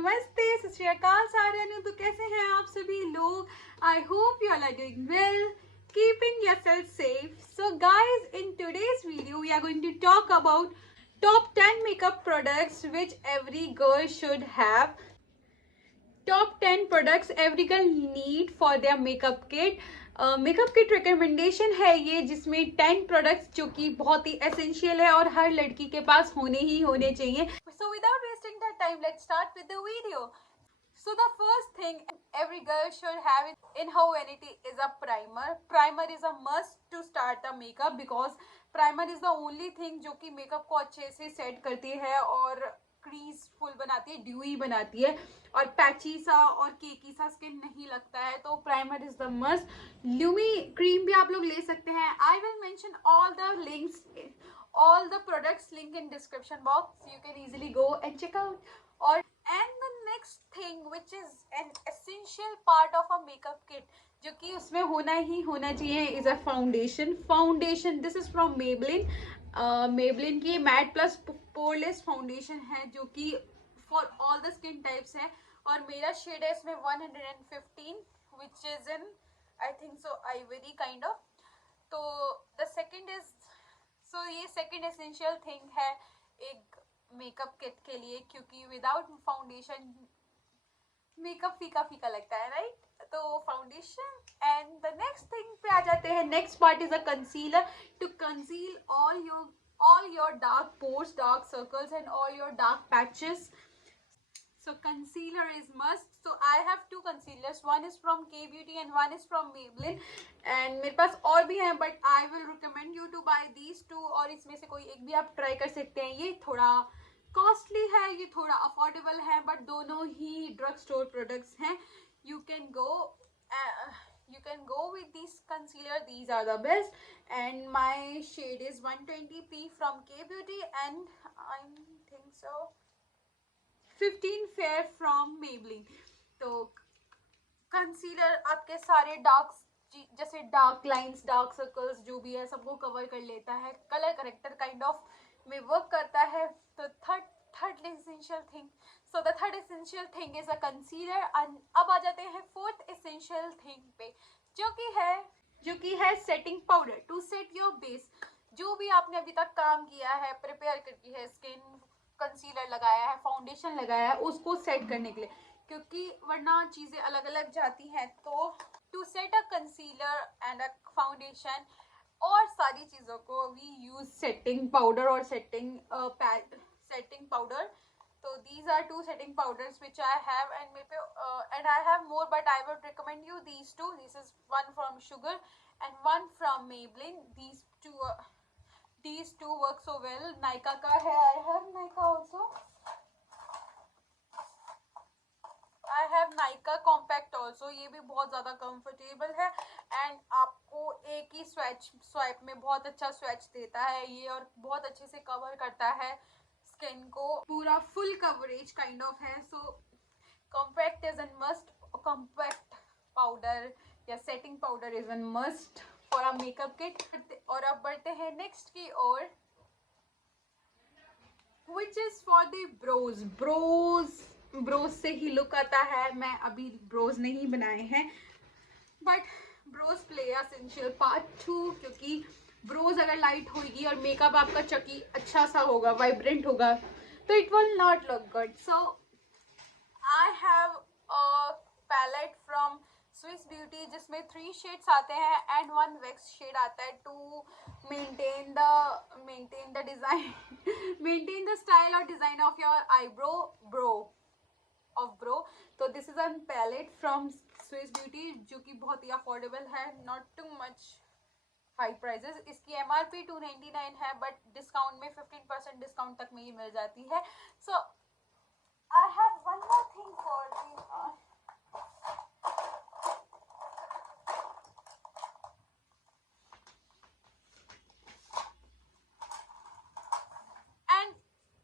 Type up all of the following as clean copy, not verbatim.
नमस्ते, सत श्री अकाल साਰਿਆਂ ਨੂੰ। तो कैसे हैं आप सभी लोग? I hope you all are doing well, keeping yourself safe. So guys, in today's video we are going to talk about top 10 makeup products which every girl should have. Top 10 products every girl need for their makeup kit. Makeup kit recommendation है ये, जिसमें 10 products जो कि बहुत ही essential है और हर लड़की के पास होने ही होने चाहिए. So without wasting that time, let's start with the video. So the first thing every girl should have in her vanity is a primer. Primer is a must to start the makeup because primer is the only thing जो कि makeup को अच्छे से set करती है और crease full बनाती है, ड्यूई बनाती है और पैची सा और केकी सा स्किन नहीं लगता है. तो primer is the must. Lumi cream भी आप लोग ले सकते हैं. I will mention all the links, all the products link in description box. You can easily go and check out. And the next thing which is an essential part of a makeup kit जो कि उसमें होना ही होना चाहिए is a foundation. Foundation, this is from Maybelline. Maybelline की mat plus poreless foundation है जो कि for all the skin types है और मेरा शेड है इसमें 115 which is in I think so ivory kind of. तो the second is, so ये सेकेंड एसेंशियल थिंग है एक मेकअप किट के लिए, क्योंकि विदाउट फाउंडेशन मेकअप फीका फीका लगता है, राइट? तो foundation. And the next thing पे आ जाते हैं. Next part is a concealer to conceal all your dark pores, dark circles and all your dark patches. So concealer is must. So I have two concealers. One is from K Beauty and one is from Maybelline. And मेरे पास और भी हैं, but I will recommend you to buy these two. और इसमें से कोई एक भी आप ट्राई कर सकते हैं. ये थोड़ा कॉस्टली है, ये थोड़ा अफोर्डेबल है, बट दोनों ही ड्रग स्टोर प्रोडक्ट्स हैं. You can go with this concealer. These are the best. And my shade is 120p from K Beauty and I think so 15 fair from Maybelline. तो concealer आपके सारे dark, जैसे dark lines, dark circles जो भी है सबको cover कर लेता है. कलर करेक्टर काइंड ऑफ में वर्क करता है. तो third essential thing. So the third essential thing is a concealer. अब आ जाते हैं फोर्थ एसेंशियल थिंग पे जो कि है setting powder to set your base. जो भी आपने अभी तक काम किया है, प्रिपेयर की है स्किन, कंसीलर लगाया है, फाउंडेशन लगाया है, उसको सेट करने के लिए, क्योंकि वरना चीज़ें अलग अलग जाती हैं. तो to set a concealer and a foundation और सारी चीज़ों को वी यूज सेटिंग पाउडर और setting powder. So these are two setting powders which I have, and I have more, but I would recommend you these two. This is one from Sugar and one from Maybelline. These two work so well. Nykaa का है, I have Nykaa also. I have Nykaa Compact also. ये भी बहुत ज़्यादा comfortable है and आपको एक ही swipe में बहुत अच्छा स्वैच देता है ये और बहुत अच्छे से कवर करता है स्किन को. पूरा फुल कवरेज काइंड ऑफ है. So compact is an must. Compact powder या setting powder is an must for a makeup kit. और अब बढ़ते हैं नेक्स्ट की ओर, which is for the brows से ही लुक आता है. मैं अभी ब्रोज नहीं बनाए हैं, but brows play essential part 2, क्योंकि ब्रोज अगर लाइट होगी और मेकअप आपका चकी अच्छा सा होगा, वाइब्रेंट होगा, तो it will not look good. So I have a palette from Swiss Beauty जिसमें 3 शेड्स आते हैं एंड 1 वैक्स शेड आता है to maintain the design maintain the style और डिजाइन ऑफ योर आईब्रो. तो this is a palette from Swiss Beauty जो कि बहुत ही अफोर्डेबल है, not too much high prices. इसकी MRP 299 है, बट डिस्काउंट में 15% डिस्काउंट तक में ये मिल जाती है. So I have one more thing for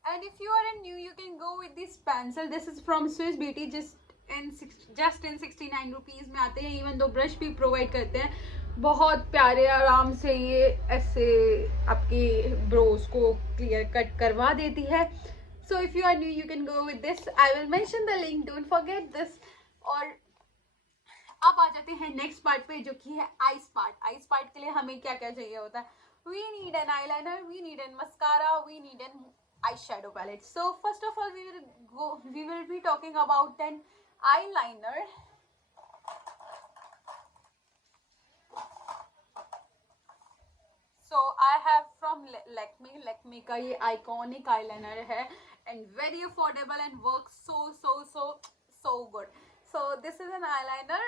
and if you are new, you can go with this pencil. This is from Swiss Beauty. just in 69 rupees में आते हैं. इवन दो ब्रश भी प्रोवाइड करते हैं. बहुत प्यारे आराम से ये ऐसे आपके ब्रोज को क्लियर कट करवा देती है. So if you are new, you can go with this. I will mention the link. Don't forget this. और अब आ जाते हैं नेक्स्ट पार्ट पे, जो कि है आइस पार्ट. आइस पार्ट के लिए हमें क्या क्या चाहिए होता है? We need an eyeliner, we need an mascara, we need an eyeshadow palette. So first of all, we will be talking about an eyeliner. So I have from Lakme का ये iconic eyeliner है and very affordable and works so good. So this is an eyeliner,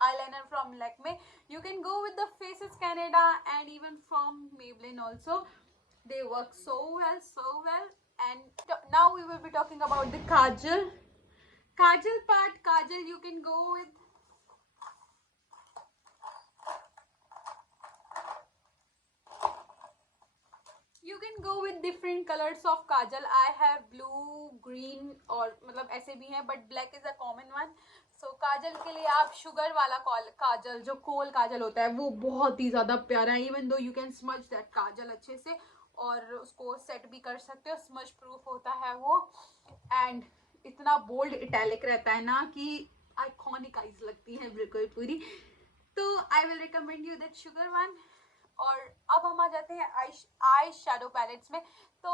eyeliner from Lakme. You can go with the Faces Canada and even from Maybelline also. They work so well. And now we will be talking about the kajal part. Kajal you can go with different colors of kajal. I have blue, green और मतलब ऐसे भी हैं, but black is a common one. So काजल के लिए आप sugar वाला काजल, जो कोल काजल होता है, वो बहुत ही ज़्यादा प्यारा है. Even though you can smudge that kajal अच्छे से और उसको सेट भी कर सकते हो. स्मज प्रूफ होता है वो एंड इतना बोल्ड इटैलिक रहता है ना कि आइकॉनिक आइज लगती है बिल्कुल पूरी. तो I will recommend you that sugar one. और अब हम आ जाते हैं आई शैडो पैलेट्स में. तो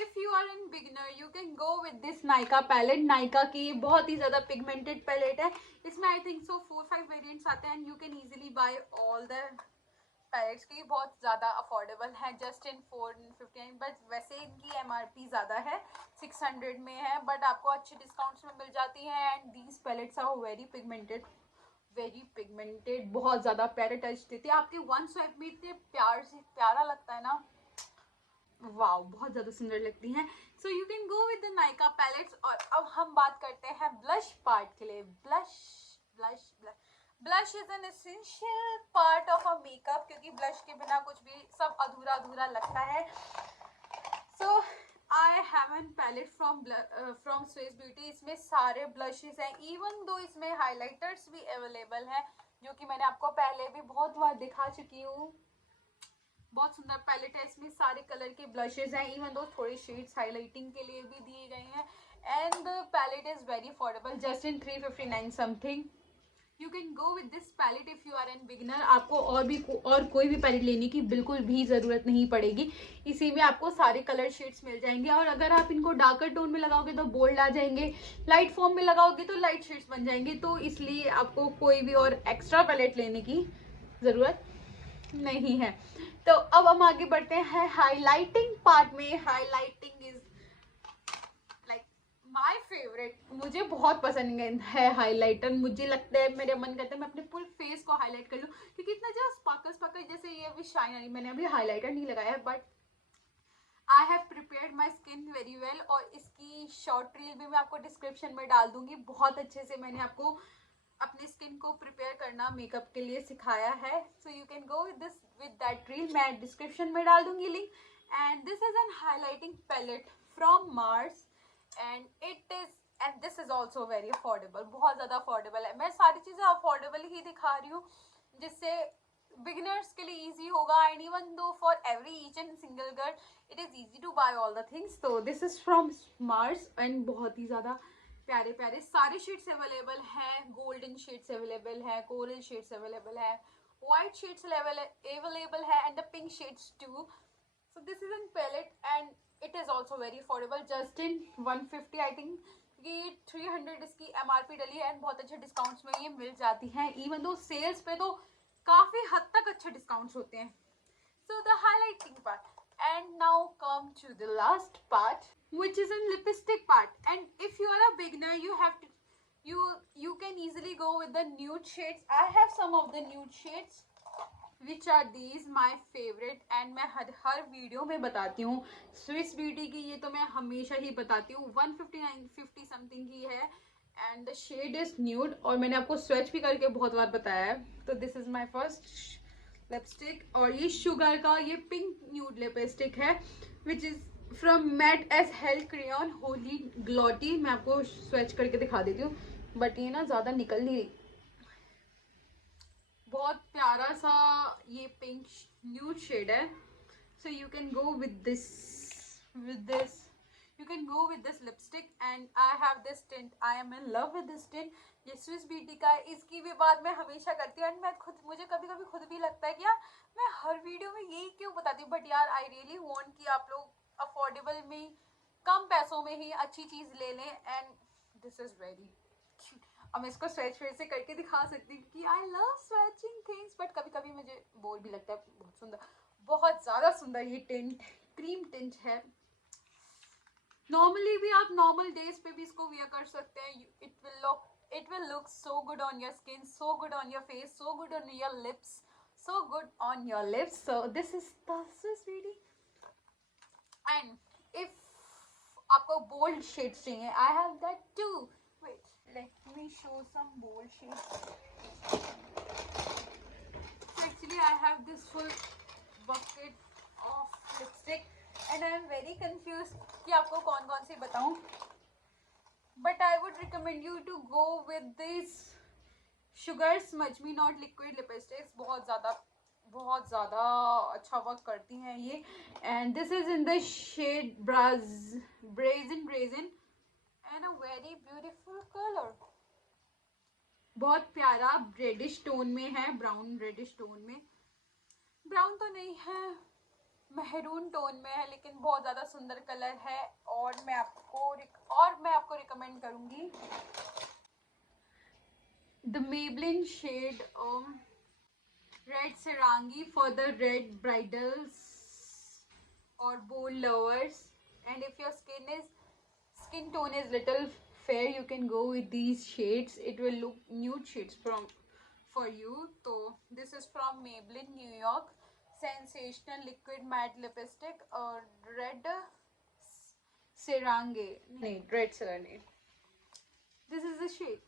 if you are an beginner you can go with this Nykaa palette. Nykaa की बहुत ही ज़्यादा पिगमेंटेड पैलेट है. इसमें आई थिंक सो 4-5 वेरिएंट्स आते हैं. You can easily buy all the palettes की. बहुत ज़्यादा अफोर्डेबल है, जस्ट इन 459. बट वैसे इनकी MRP ज़्यादा है, 600 में है, बट आपको अच्छे डिस्काउंट्स में मिल जाती है. And these palettes are very pigmented, बहुत ज़्यादा प्यारे टच देती है. आपके वन स्वाइप में इतने प्यारा लगता है ना, वाव, बहुत ज़्यादा सुंदर लगती हैं. So you can go with the Nykaa palettes. और अब हम बात करते हैं ब्लश पार्ट के लिए. Blush is an essential part of a makeup, क्योंकि ब्लश के बिना कुछ भी सब अधूरा लगता है. सो I have a palette from Swiss Beauty. इसमें सारे ब्लशेस हैं. इवन दो इसमें हाइलाइटर्स भी अवेलेबल हैं, जो कि मैंने आपको पहले भी बहुत बार दिखा चुकी हूँ. बहुत सुंदर पैलेट है. इसमें सारे कलर के ब्लशेस हैं. इवन दो थोड़ी शेड्स हाइलाइटिंग के लिए भी दिए गए हैं. And the palette is very affordable, just in 359 something. You can go with this palette if you are an beginner. आपको और कोई भी पैलेट लेने की बिल्कुल भी ज़रूरत नहीं पड़ेगी. इसी में आपको सारे कलर शेड्स मिल जाएंगे. और अगर आप इनको डार्कर टोन में लगाओगे तो बोल्ड आ जाएंगे, लाइट फॉर्म में लगाओगे तो लाइट शेड्स बन जाएंगे. तो इसलिए आपको कोई भी और एक्स्ट्रा पैलेट लेने की ज़रूरत नहीं है. तो अब हम आगे बढ़ते हैं हाईलाइटिंग पार्ट में. Highlighting is my favourite. मुझे बहुत पसंद है हाइलाइटर. मुझे लगता है, मेरा मन करता है मैं अपने पूरे फेस को हाईलाइट कर लूँ, क्योंकि इतना जो स्पार्कल जैसे ये भी शाइन आ रही. मैंने अभी हाइलाइटर नहीं लगाया है, but I have prepared my skin very well. और इसकी शॉर्ट रील भी मैं आपको डिस्क्रिप्शन में डाल दूंगी. बहुत अच्छे से मैंने आपको अपने स्किन को प्रिपेयर करना मेकअप के लिए सिखाया है. So you can go with that reel. मैं डिस्क्रिप्शन में डाल दूंगी link. And this is an highlighting palette from Mars. And this is also very affordable. बहुत ज़्यादा अफोर्डेबल है. मैं सारी चीज़ें अफोर्डेबल ही दिखा रही हूँ, जिससे बिगिनर्स के लिए ईजी होगा. And even though for every each and single girl it is easy to buy all the things. तो this is from Mars and बहुत ही ज़्यादा प्यारे सारे शेड्स अवेलेबल हैं. गोल्डन शेड्स अवेलेबल है, कोरल शेड्स अवेलेबल है, वाइट शेड्स अवेलेबल है, and the pink shades too. So this is an palette and it is also very affordable, just in 150 I think. ये 300 इसकी MRP डली है. And बहुत अच्छे discounts में ये मिल जाती हैं. इवन दो सेल्स पे तो काफ़ी हद तक अच्छे डिस्काउंट्स होते हैं. So the highlighting part. And now come to the last part, which is a lipstick part. And if you are a beginner, you have to you can easily go with the nude shades. I have some of the nude shades which are these my favorite. And मैं हर video में बताती हूँ Swiss beauty की. ये तो मैं हमेशा ही बताती हूँ. 159-50 समथिंग की है. And the shade is nude. और मैंने आपको स्वेच भी करके बहुत बार बताया है. तो this is my first lipstick. और ये शुगर का ये पिंक न्यूड लिपस्टिक है, which is from matte as hell crayon Holly Golightly. मैं आपको स्वेच करके दिखा देती हूँ, बट ये ना ज़्यादा निकल नहीं रही. बहुत प्यारा सा ये पिंक न्यूड शेड है. So you can go with this with this. You can go with this lipstick and I have this tint. I am in love with this tint. ये स्विस ब्यूटी का है. इसकी भी बात मैं हमेशा करती हूँ. एंड मुझे कभी कभी खुद भी लगता है कि यार मैं हर वीडियो में यही क्यों बताती हूँ. बट यार आई रियली वांट कि आप लोग अफोर्डेबल में, कम पैसों में ही अच्छी चीज़ ले लें. एंड दिस इज़ वेरी, अब मैं इसको स्वेच फिर से करके दिखा सकती हूँ कि आई लव स्वेचिंग थिंग्स. बट कभी कभी मुझे बोर भी लगता है. बहुत सुंदर, बहुत ज़्यादा सुंदर ये टिंट, क्रीम टिंट है. नॉर्मली भी आप नॉर्मल डेज पे भी इसको वियर कर सकते हैं. It will look so good on your skin, so good on your face, so good on your lips, so good on your lips. So this is the Swiss Beauty. And if आपको bold shades चाहिए, I have that too. Wait, let me show some bold shades. So actually I have this full bucket of lipstick and I am very confused कि आपको कौन कौन सी बताऊं. But I would recommend you to go with this Sugar Smudge Me Not Liquid lipsticks. बहुत ज़्यादा अच्छा work करती हैं ये. And this is in the shade Brazen and a very beautiful color. बहुत प्यारा रेडिश टोन में है, ब्राउन रेडिश टोन में. ब्राउन तो नहीं है, मेहरून टोन में है, लेकिन बहुत ज़्यादा सुंदर कलर है. और मैं आपको रिकमेंड करूँगी the Maybelline shade red Sarangi for the red bridals or bold lovers. And if your skin tone is little fair, you can go with these shades. It will look nude shades for you. So this is from Maybelline New York Sensational Liquid Matte Lipstick Red Sarangi. Red Sarangi. This is the shade.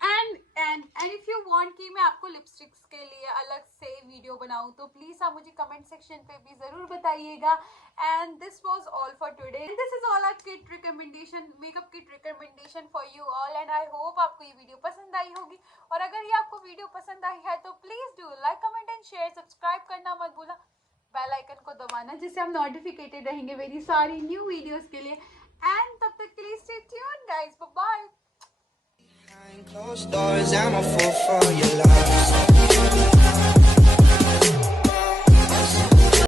And if you want कि मैं आपको lipsticks के लिए अलग से video बनाऊँ, तो please आप मुझे कमेंट सेक्शन पे भी ज़रूर बताइएगा. And this was all for today. And this is all our kit recommendation, makeup kit recommendation for you all. And I hope आपको ये वीडियो पसंद आई होगी. और अगर ये आपको वीडियो पसंद आई है तो please do like, comment and share. Subscribe करना मत भूलना, बेल आइकन को दबाना, जिससे हम नोटिफिकेटेड रहेंगे मेरी सारी न्यू वीडियोज़ के लिए. एंड तब तक के लिए stay tuned guys. Bye. Behind closed doors, I'm a fool for your love.